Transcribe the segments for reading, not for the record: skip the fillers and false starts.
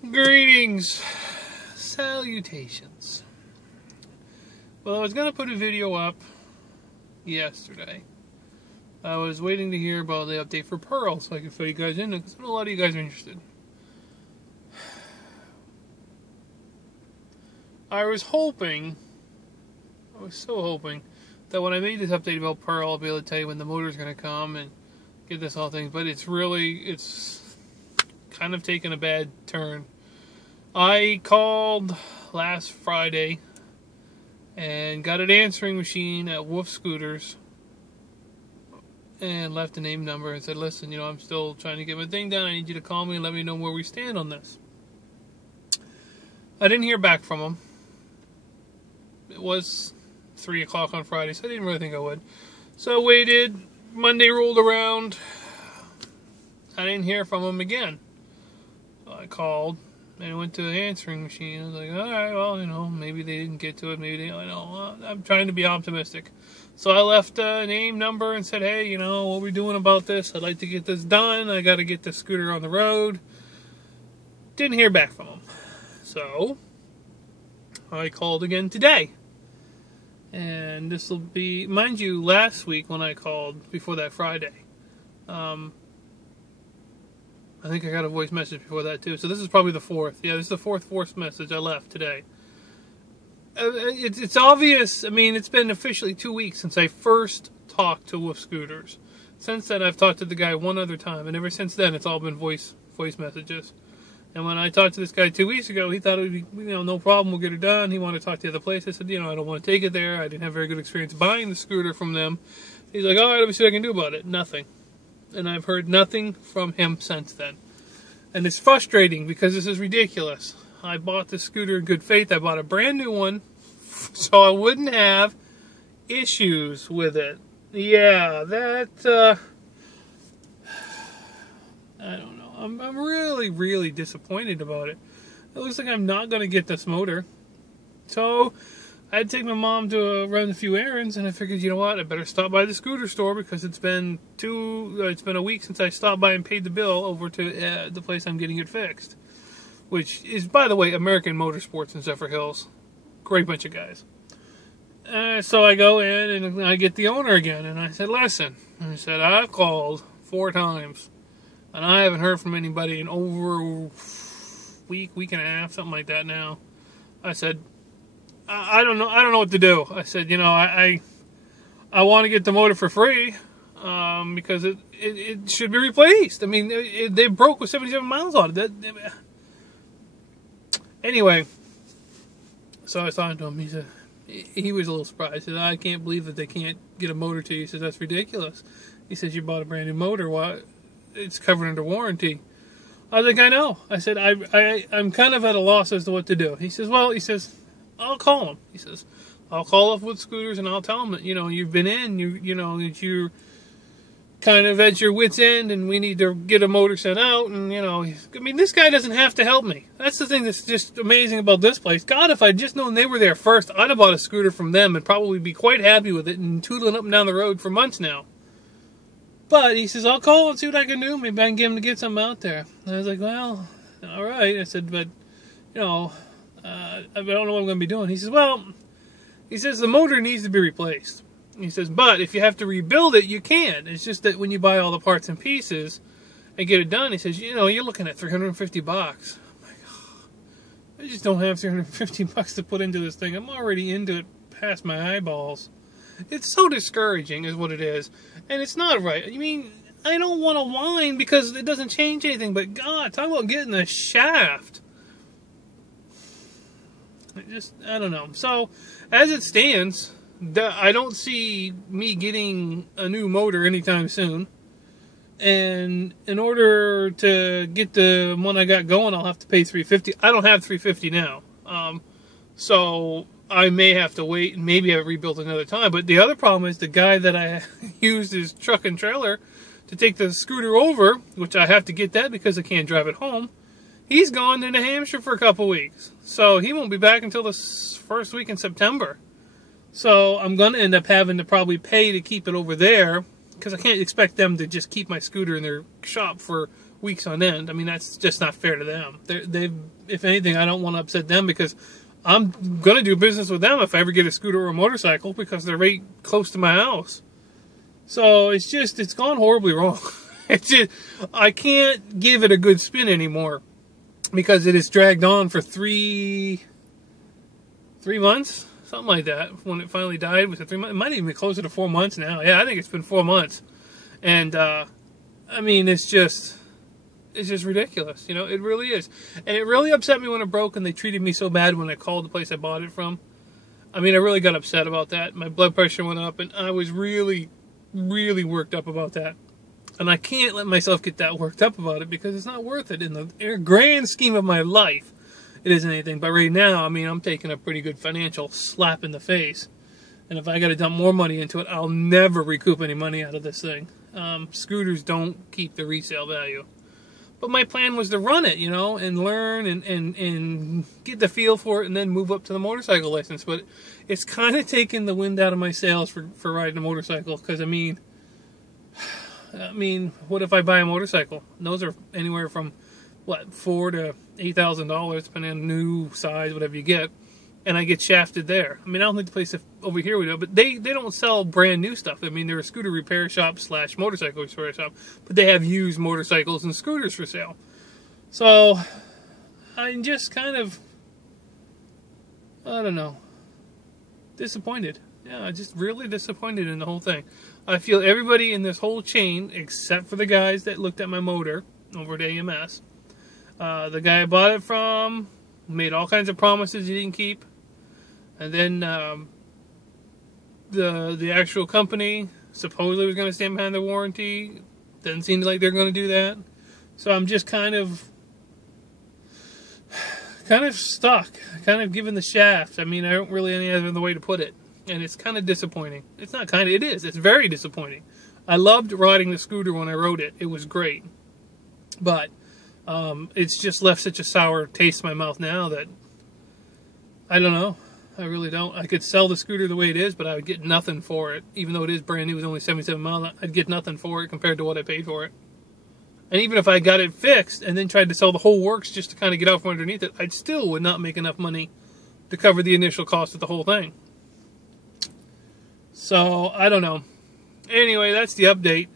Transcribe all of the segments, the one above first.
Greetings, salutations. Well, I was going to put a video up yesterday. I was waiting to hear about the update for Pearl so I could fill you guys in, because I know a lot of you guys are interested. I was so hoping that when I made this update about Pearl, I'll be able to tell you when the motor's going to come and get this whole thing, but it's kind of taken a bad turn. I called last Friday and got an answering machine at Wolf Scooters and left a name number and said, listen, I'm still trying to get my thing done. I need you to call me and let me know where we stand on this. I didn't hear back from them. It was 3 o'clock on Friday, so I didn't really think I would. So I waited. Monday rolled around. I didn't hear from them again. So I called and went to the answering machine. I was like, all right, well, maybe they didn't get to it. Maybe they, I'm trying to be optimistic. So I left a name, number, and said, hey, what we doing about this? I'd like to get this done. I got to get this scooter on the road. Didn't hear back from them. So I called again today. And this will be, mind you, last week when I called, before that Friday, I think I got a voice message before that too. So this is probably the fourth. Yeah, this is the fourth voice message I left today. It's obvious. I mean, it's been officially 2 weeks since I first talked to Wolf Scooters. Since then, I've talked to the guy one other time, and ever since then, it's all been voice messages. And when I talked to this guy 2 weeks ago, he thought it would be, no problem, we'll get it done. He wanted to talk to the other place. I said, I don't want to take it there. I didn't have a very good experience buying the scooter from them. He's like, all right, let me see what I can do about it. Nothing. And I've heard nothing from him since then. And it's frustrating because this is ridiculous. I bought the scooter in good faith. I bought a brand new one so I wouldn't have issues with it. Yeah, that, I don't know. I'm really, really disappointed about it. It looks like I'm not going to get this motor. So I had to take my mom to run a few errands, and I figured, I better stop by the scooter store because it's been a week since I stopped by and paid the bill over to the place I'm getting it fixed, which is, by the way, American Motorsports in Zephyr Hills. Great bunch of guys. So I go in and I get the owner again, and I said, listen, and I said, I've called 4 times, and I haven't heard from anybody in over a week and a half, something like that now. I said, I don't know what to do. I said, I want to get the motor for free because it should be replaced. I mean, they broke with 77 miles on it. Anyway, so I was talking to him. He was a little surprised. He said, I can't believe that they can't get a motor to you. He said, that's ridiculous. He says, you bought a brand new motor. Why? It's covered under warranty. I was like, I know. I said, I'm kind of at a loss as to what to do. He says, I'll call him. He says, I'll call up Wolf Scooters and I'll tell him that, you've been in, that you're kind of at your wit's end and we need to get a motor sent out. And, this guy doesn't have to help me. That's the thing that's just amazing about this place. God, if I'd just known they were there first, I'd have bought a scooter from them and probably be quite happy with it and tootling up and down the road for months now. But he says, I'll call and see what I can do. Maybe I can get him to get something out there. And I was like, well, all right. I said, but, I don't know what I'm going to be doing. He says, the motor needs to be replaced. He says, but if you have to rebuild it, you can. It's just that when you buy all the parts and pieces and get it done, he says, you're looking at $350. I'm like, I just don't have $350 to put into this thing. I'm already into it past my eyeballs. It's so discouraging is what it is. And it's not right. I mean, I don't want to whine because it doesn't change anything. But God, talk about getting the shaft. I don't know. So, as it stands, I don't see me getting a new motor anytime soon. And in order to get the one I got going, I'll have to pay $350. I don't have $350 now. So I may have to wait and maybe have it rebuilt another time. But the other problem is the guy that I used his truck and trailer to take the scooter over, which I have to get that because I can't drive it home. He's gone to New Hampshire for a couple weeks. So he won't be back until the first week in September. So I'm going to end up having to probably pay to keep it over there because I can't expect them to just keep my scooter in their shop for weeks on end. I mean, that's just not fair to them. If anything, I don't want to upset them because I'm going to do business with them if I ever get a scooter or a motorcycle because they're right close to my house. So it's gone horribly wrong. I can't give it a good spin anymore because it has dragged on for three months, something like that. When it finally died, was it 3 months? It might even be closer to 4 months now. Yeah, I think it's been 4 months. And I mean, it's just ridiculous. You know, it really is. And it really upset me when it broke and they treated me so bad when I called the place I bought it from. I mean, I really got upset about that. My blood pressure went up and I was really, really worked up about that. And I can't let myself get that worked up about it because it's not worth it in the grand scheme of my life. It isn't anything. But right now, I mean, I'm taking a pretty good financial slap in the face. And if I got to dump more money into it, I'll never recoup any money out of this thing. Scooters don't keep the resale value. But my plan was to run it, you know, and learn and get the feel for it and then move up to the motorcycle license. But it's kind of taken the wind out of my sails for riding a motorcycle. Because, I mean, what if I buy a motorcycle? Those are anywhere from, $4,000 to $8,000, depending on new size, whatever you get. And I get shafted there. I mean, I don't think the place over here we do, but they don't sell brand new stuff. I mean, they're a scooter repair shop / motorcycle repair shop, but they have used motorcycles and scooters for sale. So I'm just kind of, I don't know, disappointed. Yeah, just really disappointed in the whole thing. I feel everybody in this whole chain, except for the guys that looked at my motor over at AMS, the guy I bought it from made all kinds of promises he didn't keep. And then the actual company supposedly was going to stand behind the warranty. Doesn't seem like they're going to do that. So I'm just kind of stuck, kind of given the shaft. I mean, I don't really any other way to put it. And it's kind of disappointing. It's not kind of, it is. It's very disappointing. I loved riding the scooter when I rode it. It was great. But it's just left such a sour taste in my mouth now that I don't know. I really don't. I could sell the scooter the way it is, but I would get nothing for it. Even though it is brand new, it was only 77 miles, I'd get nothing for it compared to what I paid for it. And even if I got it fixed and then tried to sell the whole works just to kind of get out from underneath it, I still would not make enough money to cover the initial cost of the whole thing. So, I don't know. Anyway, that's the update.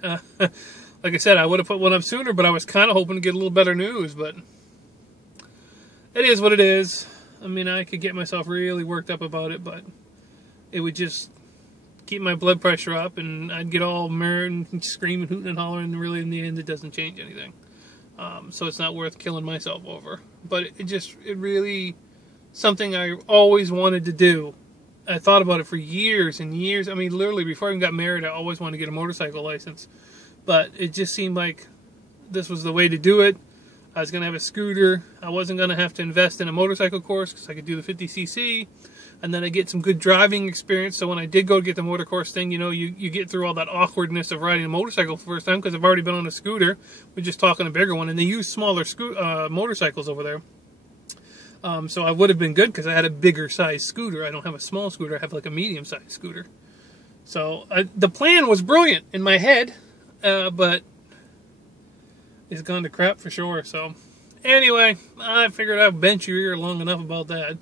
Like I said, I would have put one up sooner, but I was kind of hoping to get a little better news, but it is what it is. I mean, I could get myself really worked up about it, but it would just keep my blood pressure up, and I'd get all mad and screaming, hooting, and hollering, and really, in the end, it doesn't change anything. So it's not worth killing myself over. But it really, something I always wanted to do. I thought about it for years and years. I mean, literally, before I even got married, I always wanted to get a motorcycle license. But it just seemed like this was the way to do it. I was going to have a scooter. I wasn't going to have to invest in a motorcycle course because I could do the 50cc. And then I get some good driving experience. So when I did go get the motor course thing, you know, you get through all that awkwardness of riding a motorcycle for the first time because I've already been on a scooter. We're just talking a bigger one. And they use smaller motorcycles over there. So I would have been good because I had a bigger size scooter. I don't have a small scooter. I have like a medium sized scooter. So the plan was brilliant in my head. But it's gone to crap for sure. So anyway, I figured I'd bench your ear long enough about that.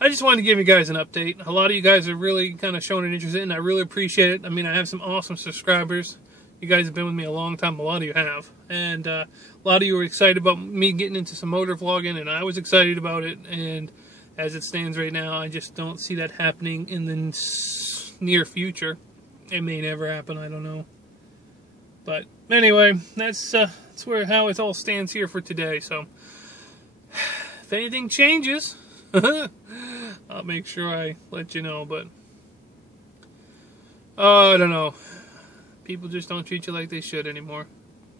I just wanted to give you guys an update. A lot of you guys are really kind of showing an interest in it, and I really appreciate it. I mean, I have some awesome subscribers. You guys have been with me a long time. A lot of you have. And a lot of you were excited about me getting into some motor vlogging, and I was excited about it. And as it stands right now, I just don't see that happening in the near future. It may never happen. I don't know. But anyway, that's how it all stands here for today. So if anything changes, I'll make sure I let you know. But I don't know. People just don't treat you like they should anymore.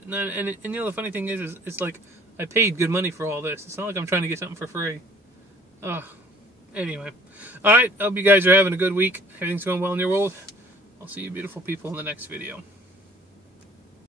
And you know, the funny thing is it's like I paid good money for all this. It's not like I'm trying to get something for free. Anyway. Alright, hope you guys are having a good week. Everything's going well in your world. I'll see you beautiful people in the next video.